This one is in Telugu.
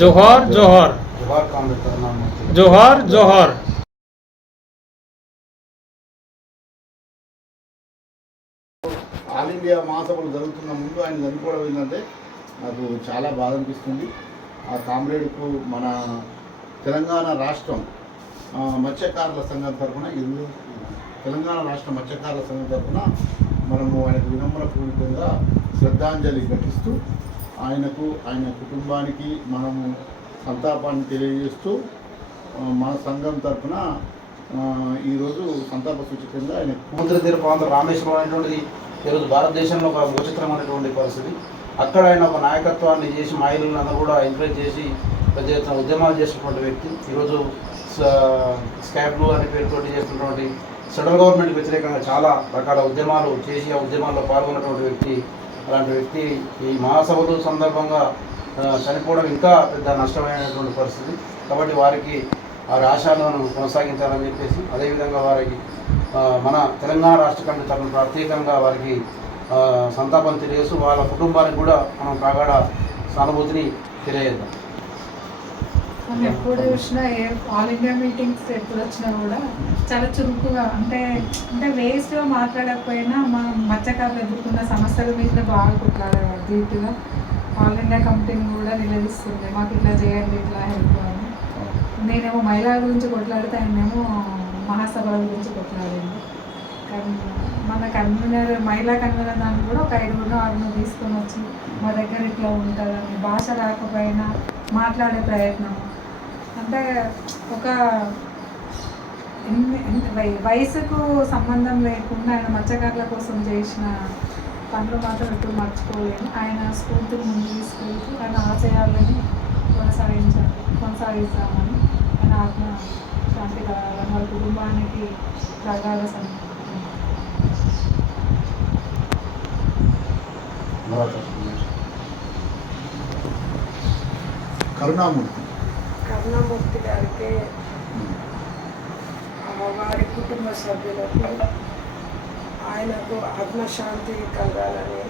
జోహార్ జోహార్ జోహార్ కామ్రేడ్ కరుణామూర్తి. జోహార్ జోహార్. ఆల్ ఇండియా మహాసభలు జరుగుతున్న ముందు ఆయన చనిపోవడం ఏంటంటే నాకు చాలా బాధ అనిపిస్తుంది. ఆ కామ్రేడ్కు మన తెలంగాణ రాష్ట్రం మత్స్యకారుల సంఘం తరఫున తెలంగాణ రాష్ట్ర మత్స్యకారుల సంఘం తరఫున మనము ఆయనకు వినమ్రపూర్వకంగా శ్రద్ధాంజలి ఘటిస్తూ ఆయన కుటుంబానికి మనము సంతాపాన్ని తెలియజేస్తూ మన సంఘం తరఫున ఈరోజు సంతాప సూచకంగా ఆయన సముద్ర తీర ప్రాంతం రామేశ్వరం అనేటువంటిది ఈరోజు భారతదేశంలో ఒక విచిత్రమైనటువంటి పరిస్థితి. అక్కడ ఆయన ఒక నాయకత్వాన్ని చేసి మహిళలందరూ కూడా ఎంకరేజ్ చేసి పెద్ద ఎత్తున ఉద్యమాలు చేసినటువంటి వ్యక్తి. ఈరోజు స్కాబ్లు అనే పేరుతోటి చేస్తున్నటువంటి సెంట్రల్ గవర్నమెంట్ వ్యతిరేకంగా చాలా రకాల ఉద్యమాలు చేసి ఆ ఉద్యమాల్లో పాల్గొన్నటువంటి వ్యక్తి. అలాంటి వ్యక్తి ఈ మహాసభలు సందర్భంగా చనిపోవడం ఇంకా పెద్ద నష్టమైనటువంటి పరిస్థితి. కాబట్టి వారికి వారి ఆశయాలను కొనసాగించాలని చెప్పేసి అదేవిధంగా వారికి మన తెలంగాణ రాష్ట్ర కమిటీ తరఫున ప్రత్యేకంగా వారికి సంతాపం తెలియజేస్తూ వాళ్ళ కుటుంబానికి కూడా మనం ప్రగాఢ సానుభూతిని తెలియజేద్దాం. ఎప్పుడు చూసినా ఆల్ ఇండియా మీటింగ్స్ ఎప్పుడు వచ్చినా కూడా చాలా చురుకుగా అంటే వేస్ట్గా మాట్లాడకపోయినా మా మత్స్యకారులు ఎదుర్కొన్న సమస్యల మీద బాగా కొట్లాడేవాడు. ధీటుగా ఆల్ ఇండియా కమిటీని కూడా నిలదీస్తుంది, మాకు ఇట్లా చేయండి ఇట్లా హెల్ప్ అని. నేనేమో మహిళల గురించి కొట్లాడితే ఆయనేమో మహాసభల గురించి కొట్లాడింది. మన కన్వీనర్ మహిళా కన్వీనర్ దాన్ని కూడా ఒక 5-6 తీసుకొని వచ్చి మా దగ్గర ఇట్లా ఉంటుందని భాష రాకపోయినా మాట్లాడే ప్రయత్నం. అంటే ఒక వయసుకు సంబంధం లేకుండా ఆయన మత్స్యకారుల కోసం చేసిన పనులు మాత్రం ఎప్పుడు మర్చిపోలేము. ఆయన స్ఫూర్తిని ముందు తీసుకెళ్తూ ఆయన ఆశయాలని కొనసాగిస్తామని ఆయన ఆత్మ శాంతి కలగాలని వాళ్ళ కుటుంబానికి ప్రగాఢ కరుణామూర్తి గారికి వారి కుటుంబ సభ్యులకు ఆయనకు ఆత్మశాంతి కలగాలని